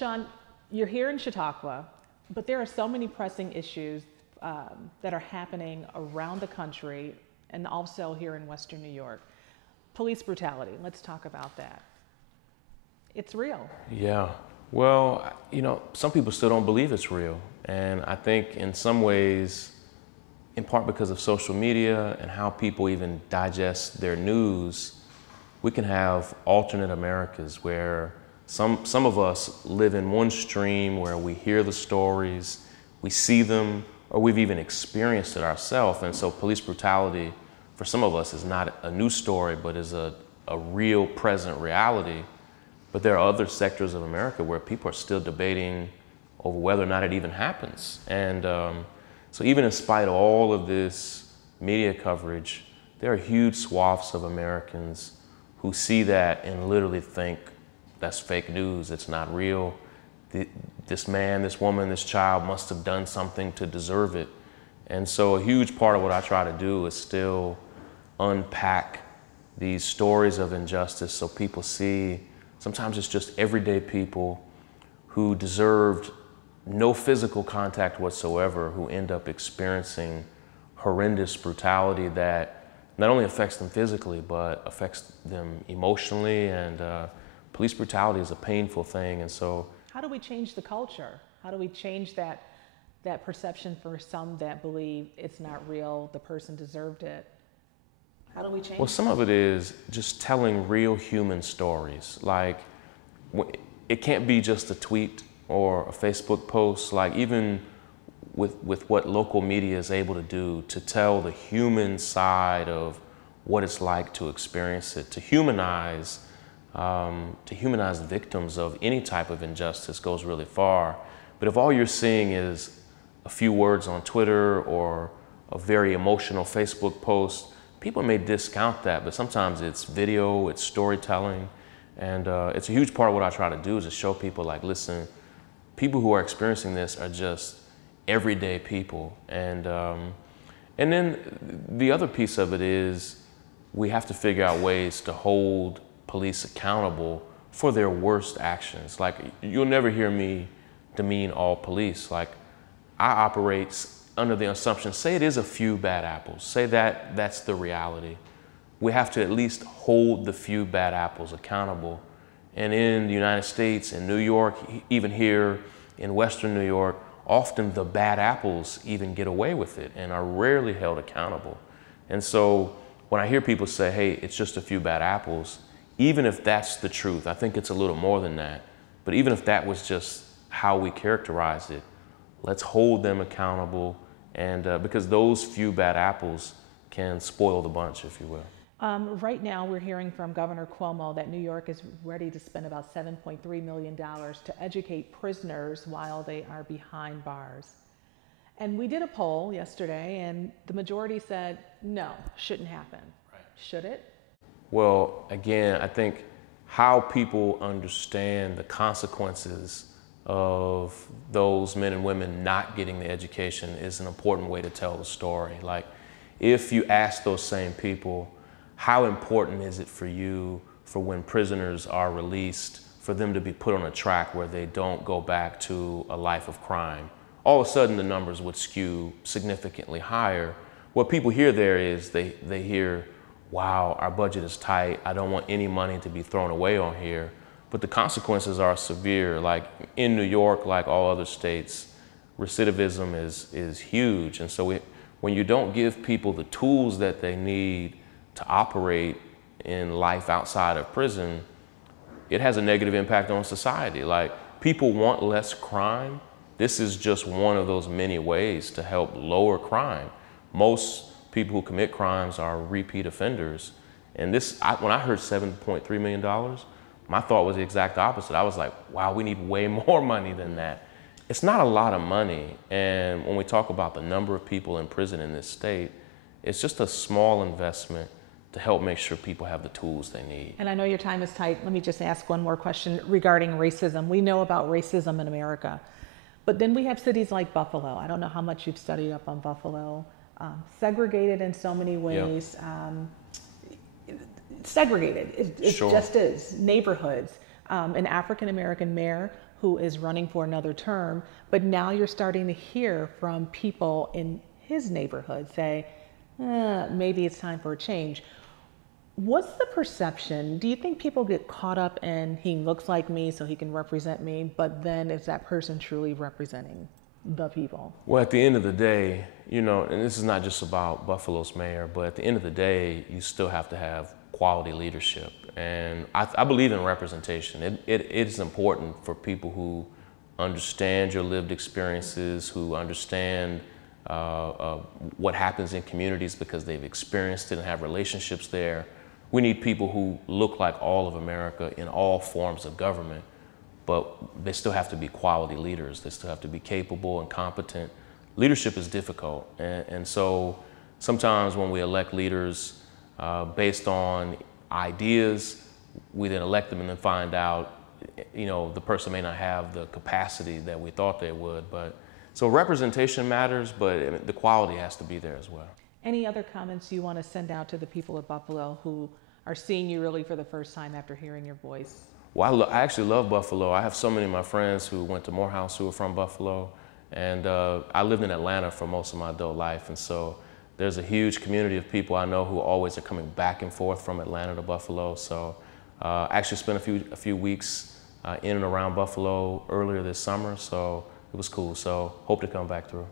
Shaun, you're here in Chautauqua, but there are so many pressing issues that are happening around the country and also here in Western New York. Police brutality, let's talk about that. It's real. Yeah, well, you know, some people still don't believe it's real. And I think in some ways, in part because of social media and how people even digest their news, we can have alternate Americas where some of us live in one stream where we hear the stories, we see them, or we've even experienced it ourselves. And so police brutality for some of us is not a new story, but is a real present reality. But there are other sectors of America where people are still debating over whether or not it even happens. And so even in spite of all of this media coverage, there are huge swaths of Americans who see that and literally think that's fake news, it's not real. This man, this woman, this child must have done something to deserve it. And so a huge part of what I try to do is still unpack these stories of injustice so people see sometimes it's just everyday people who deserved no physical contact whatsoever who end up experiencing horrendous brutality that not only affects them physically, but affects them emotionally. And police brutality is a painful thing. And so how do we change the culture? How do we change that perception for some that believe it's not real, the person deserved it? How do we change? Well, some of it is just telling real human stories. Like, it can't be just a tweet or a Facebook post. Like, even with what local media is able to do to tell the human side of what it's like to experience it, to humanize victims of any type of injustice goes really far. But if all you're seeing is a few words on Twitter or a very emotional Facebook post, people may discount that, but sometimes it's video, it's storytelling, and it's a huge part of what I try to do is to show people, like, listen, people who are experiencing this are just everyday people. And then the other piece of it is we have to figure out ways to hold police accountable for their worst actions. Like, you'll never hear me demean all police. Like, I operate under the assumption, say it is a few bad apples, say that's the reality. We have to at least hold the few bad apples accountable. And in the United States, in New York, even here in Western New York, often the bad apples even get away with it and are rarely held accountable. And so when I hear people say, hey, it's just a few bad apples, even if that's the truth, I think it's a little more than that, but even if that was just how we characterize it, let's hold them accountable, and because those few bad apples can spoil the bunch, if you will. Right now, we're hearing from Governor Cuomo that New York is ready to spend about $7.3 million to educate prisoners while they are behind bars. And we did a poll yesterday, and the majority said, no, shouldn't happen. Right. Should it? Well, again, I think how people understand the consequences of those men and women not getting the education is an important way to tell the story. Like, if you ask those same people, how important is it for you for when prisoners are released, for them to be put on a track where they don't go back to a life of crime? All of a sudden, the numbers would skew significantly higher. What people hear there is they hear, wow, our budget is tight. I don't want any money to be thrown away on here. But the consequences are severe. Like in New York, like all other states, recidivism is huge. And so when you don't give people the tools that they need to operate in life outside of prison, it has a negative impact on society. Like, people want less crime. This is just one of those many ways to help lower crime. Most people who commit crimes are repeat offenders. And when I heard $7.3 million, my thought was the exact opposite. I was like, wow, we need way more money than that. It's not a lot of money. And when we talk about the number of people in prison in this state, it's just a small investment to help make sure people have the tools they need. And I know your time is tight. Let me just ask one more question regarding racism. We know about racism in America, but then we have cities like Buffalo. I don't know how much you've studied up on Buffalo. Segregated in so many ways. Yeah. Segregated, it sure. Just is. Neighborhoods. An African-American mayor who is running for another term, but now you're starting to hear from people in his neighborhood say, maybe it's time for a change. What's the perception? Do you think people get caught up in he looks like me so he can represent me, but then is that person truly representing the people? Well, at the end of the day, you know, and this is not just about Buffalo's mayor, but at the end of the day, you still have to have quality leadership. And I believe in representation. It is important for people who understand your lived experiences, who understand what happens in communities because they've experienced it and have relationships there. We need people who look like all of America in all forms of government, but they still have to be quality leaders. They still have to be capable and competent. Leadership is difficult, and so sometimes when we elect leaders based on ideas, we then elect them and then find out, you know, the person may not have the capacity that we thought they would. But so representation matters, but the quality has to be there as well. Any other comments you want to send out to the people of Buffalo who are seeing you really for the first time after hearing your voice? Well, I actually love Buffalo. I have so many of my friends who went to Morehouse who are from Buffalo, and I lived in Atlanta for most of my adult life, and so there's a huge community of people I know who always are coming back and forth from Atlanta to Buffalo. So I actually spent a few weeks in and around Buffalo earlier this summer, so it was cool. So hope to come back through.